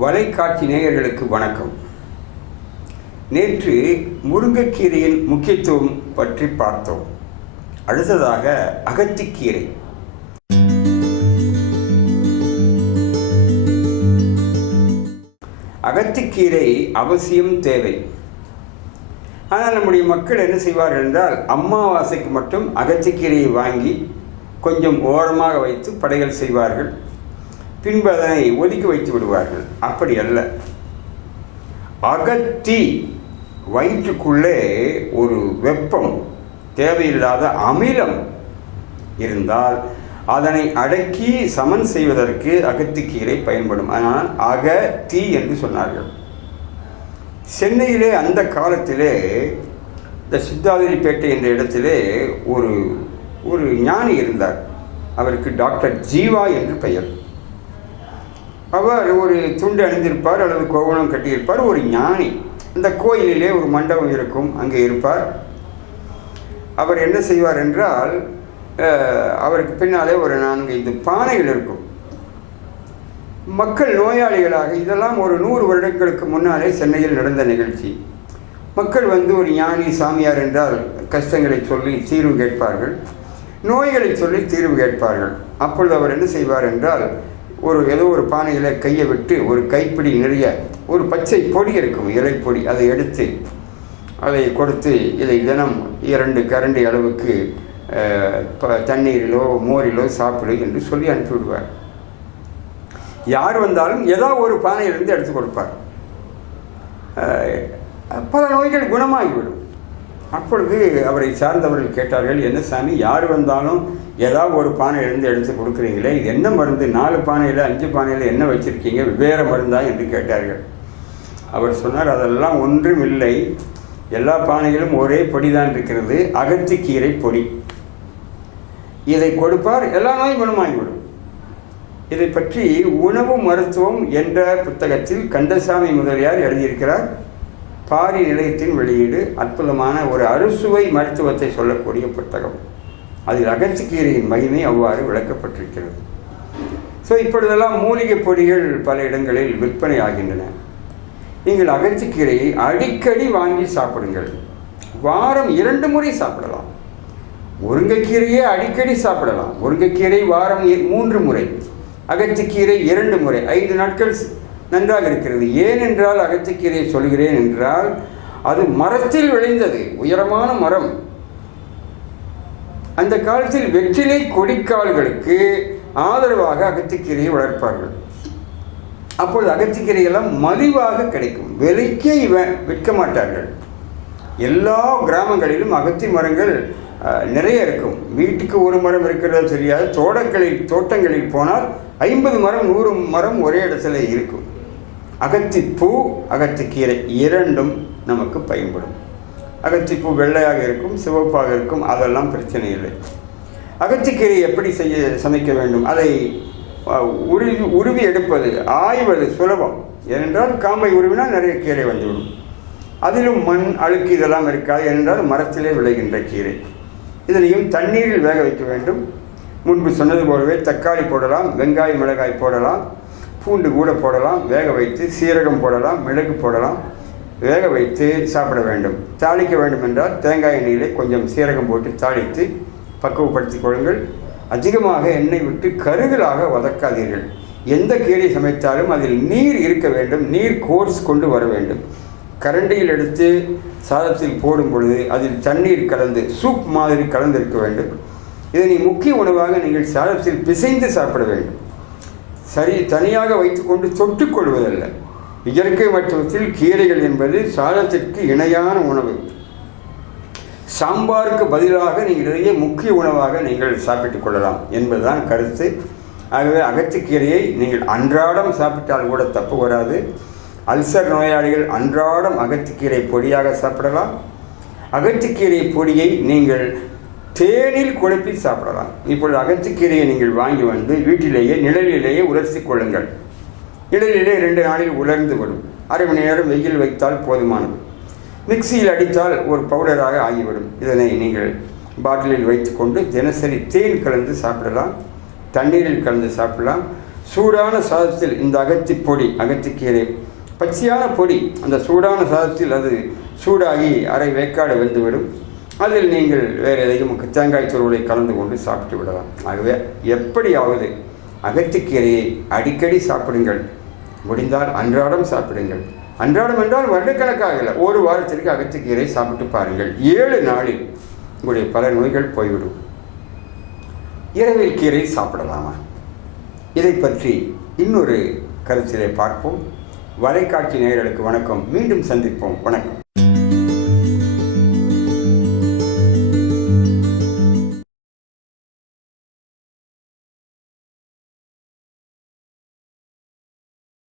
வலைக்காட்சி நேயர்களுக்கு வணக்கம். நேற்று முருங்கைக்கீரையின் முக்கியத்துவம் பற்றி பார்த்தோம். அடுத்ததாக அகத்திக்கீரை. அகத்திக்கீரை அவசியம் தேவை. ஆனால் நம்முடைய மக்கள் என்ன செய்வார்கள் என்றால் அம்மாவாசைக்கு மட்டும் அகத்திக்கீரையை வாங்கி கொஞ்சம் ஓரமாக வைத்து படைகள் செய்வார்கள். பின்பு அதனை ஒதுக்கி வைத்து விடுவார்கள். அப்படி அல்ல. அகத்தி வயிற்றுக்குள்ளே ஒரு வெப்பம் தேவையில்லாத அமிலம் இருந்தால் அதனை அடக்கி சமன் செய்வதற்கு அகத்திக்கீரை பயன்படும். ஆனால் அக தீ என்று சொன்னார்கள். சென்னையிலே அந்த காலத்திலே இந்த சித்தாதிரிப்பேட்டை என்ற இடத்திலே ஒரு ஒரு ஞானி இருந்தார். அவருக்கு டாக்டர் ஜீவா என்று பெயர். அவர் ஒரு துண்டு அணிந்திருப்பார் அல்லது கோவணம் கட்டியிருப்பார். ஒரு ஞானி. அந்த கோயிலிலே ஒரு மண்டபம் இருக்கும் அங்கே இருப்பார். அவர் என்ன செய்வார் என்றால் அவருக்கு பின்னாலே ஒரு நான்கு ஐந்து பானைகள் இருக்கும். மக்கள் நோயாளிகளாக இதெல்லாம் ஒரு நூறு வருடங்களுக்கு முன்னாலே சென்னையில் நடந்த நிகழ்ச்சி. மக்கள் வந்து ஒரு ஞானி சாமியார் என்றால் கஷ்டங்களை சொல்லி தீர்வு கேட்பார்கள். நோய்களை சொல்லி தீர்வு கேட்பார்கள். அப்பொழுது அவர் என்ன செய்வார் என்றால் ஒரு ஏதோ ஒரு பானையில் கையை விட்டு ஒரு கைப்பிடி நிறைய ஒரு பச்சை பொடி இருக்கும் இலைப்பொடி அதை எடுத்து அதை கொடுத்து இதை தினம் இரண்டு கரண்டி அளவுக்கு தண்ணீரிலோ மோரிலோ சாப்பிடு என்று சொல்லி அனுப்பிவிடுவார் யார் வந்தாலும் ஏதாவது ஒரு பானையிலிருந்து எடுத்து கொடுப்பார். பல நோய்கள் குணமாகிவிடும். அப்பொழுது அவரை சார்ந்தவர்கள் கேட்டார்கள் என்ன சாமி யார் வந்தாலும் ஏதாவது ஒரு பானையிலிருந்து எடுத்து கொடுக்குறீங்களே இது என்ன மருந்து? நாலு பானையில் அஞ்சு பானையில் என்ன வச்சுருக்கீங்க? வெவ்வேறு மருந்தா என்று கேட்டார்கள். அவர் சொன்னார் அதெல்லாம் ஒன்றும் இல்லை. எல்லா பானைகளும் ஒரே பொடி தான் இருக்கிறது அகத்திக்கீரை பொடி. இதை கொடுப்பார் எல்லா நோயும் குணமாகிவிடும். இதை பற்றி உணவு மருத்துவம் என்ற புத்தகத்தில் கந்தசாமி முதலியார் எழுதியிருக்கிறார். பாரி நிலையத்தின் வெளியீடு அற்புதமான ஒரு அறுசுவை மருத்துவத்தை சொல்லக்கூடிய புத்தகம். அதில் அகச்சிக்கீரையின் மகிமை அவ்வாறு விளக்கப்பட்டிருக்கிறது. ஸோ இப்பொழுதெல்லாம் மூலிகை பொடிகள் பல இடங்களில் விற்பனை ஆகின்றன. நீங்கள் அகச்சிக்கீரையை அடிக்கடி வாங்கி சாப்பிடுங்கள். வாரம் இரண்டு முறை சாப்பிடலாம். முருங்கைக்கீரையே அடிக்கடி சாப்பிடலாம். முருங்கைக்கீரை வாரம் மூன்று முறை. அகத்திக்கீரை இரண்டு முறை. ஐந்து நாட்கள் நன்றாக இருக்கிறது. ஏனென்றால் அகச்சிக்கீரையை சொல்கிறேன் என்றால் அது மரத்தில் விளைந்தது. உயரமான மரம். அந்த காலத்தில் வெற்றிலை கொடிக்கால்களுக்கு ஆதரவாக அகத்திக்கீரையை வளர்ப்பார்கள். அப்பொழுது அகத்திக்கீரையெல்லாம் மலிவாக கிடைக்கும். விலைக்கே இவன் விற்க மாட்டார்கள். எல்லா கிராமங்களிலும் அகத்தி மரங்கள் நிறைய இருக்கும். வீட்டுக்கு ஒரு மரம் இருக்கிறதோ தெரியாது. தோட்டங்களில் தோட்டங்களில் போனால் ஐம்பது மரம் நூறு மரம் ஒரே இடத்துல இருக்கும். அகத்திப்பூ அகத்திக்கீரை இரண்டும் நமக்கு பயன்படும். அகத்திப்பூ வெள்ளையாக இருக்கும் சிவப்பாக இருக்கும் அதெல்லாம் பிரச்சனை இல்லை. அகத்திக்கீரை எப்படி செய்ய சமைக்க வேண்டும்? அதை உருவி உருவி எடுப்பது ஆய்வது சுலபம். ஏனென்றால் காம்பை உருவினால் நிறைய கீரை வந்துவிடும். அதிலும் மண் அழுக்கு இதெல்லாம் இருக்காது. ஏனென்றால் மரத்திலே விளைகின்ற கீரை. இதனையும் தண்ணீரில் வேக வைக்க வேண்டும். முன்பு சொன்னது போலவே தக்காளி போடலாம் வெங்காய மிளகாய் போடலாம் பூண்டு கூட போடலாம் வேக வைத்து சீரகம் போடலாம் மிளகு போடலாம். வேக வைத்து சாப்பிட வேண்டும். தாளிக்க வேண்டும் என்றால் தேங்காய் எண்ணெயிலே கொஞ்சம் சீரகம் போட்டு தாளித்து பக்குவப்படுத்திக் கொள்ளுங்கள். அதிகமாக எண்ணெய் விட்டு கருகலாக வதக்காதீர்கள். எந்த கீரை சமைத்தாலும் அதில் நீர் இருக்க வேண்டும். நீர் கோர்ஸ் கொண்டு வர வேண்டும். கரண்டியில் எடுத்து சாதத்தில் போடும் பொழுது அதில் தண்ணீர் கலந்து சூப் மாதிரி கலந்திருக்க வேண்டும். இதனை முக்கிய உணவாக நீங்கள் சாதத்தில் பிசைந்து சாப்பிட வேண்டும். சரி தனியாக வைத்துக்கொண்டு தொட்டுக் கொள்வதல்ல. இயற்கை மருத்துவத்தில் கீரைகள் என்பது சாதத்திற்கு இணையான உணவு. சாம்பாருக்கு பதிலாக நீங்கள் நிறைய முக்கிய உணவாக நீங்கள் சாப்பிட்டுக் கொள்ளலாம் என்பதுதான் கருத்து. ஆகவே அகத்திக்கீரையை நீங்கள் அன்றாடம் சாப்பிட்டால் கூட தப்பு வராது. அல்சர் நோயாளிகள் அன்றாடம் அகத்திக்கீரை பொடியாக சாப்பிடலாம். அகத்திக்கீரை பொடியை நீங்கள் தேனில் குழப்பி சாப்பிடலாம். இப்பொழுது அகத்துக்கீரையை நீங்கள் வாங்கி வந்து வீட்டிலேயே நிழலிலேயே உலர்த்தி கொள்ளுங்கள். இடையிலே ரெண்டு நாளில் உலர்ந்து விடும். அரை மணி நேரம் வெயில் வைத்தால் போதுமானது. மிக்சியில் அடித்தால் ஒரு பவுடராக ஆகிவிடும். இதனை நீங்கள் பாட்டிலில் வைத்துக்கொண்டு தினசரி தேன் கலந்து சாப்பிடலாம். தண்ணீரில் கலந்து சாப்பிடலாம். சூடான சாதத்தில் இந்த அகத்தி பொடி அகத்திக்கீரை பச்சையான பொடி அந்த சூடான சாதத்தில் அது சூடாகி அரை வேக்காடு வெந்துவிடும். அதில் நீங்கள் வேறு எதையும் தேங்காய் துருவலை கலந்து கொண்டு சாப்பிட்டு விடலாம். ஆகவே எப்படியாவது அகத்திக்கீரையை அடிக்கடி சாப்பிடுங்கள். முடிந்தால் அன்றாடம் சாப்பிடுங்கள். அன்றாடம் என்றால் வருடக்கணக்காக இல்லை ஒரு வாரத்திற்கு அகத்திக்கீரை சாப்பிட்டு பாருங்கள். ஏழு நாளில் உங்களுடைய பல நோய்கள் போய்விடும். இரவில் கீரை சாப்பிடலாமா? இதை பற்றி இன்னொரு கருத்திலே பார்ப்போம். வலைக்காட்சி நேயர்களுக்கு வணக்கம். மீண்டும் சந்திப்போம். வணக்கம்.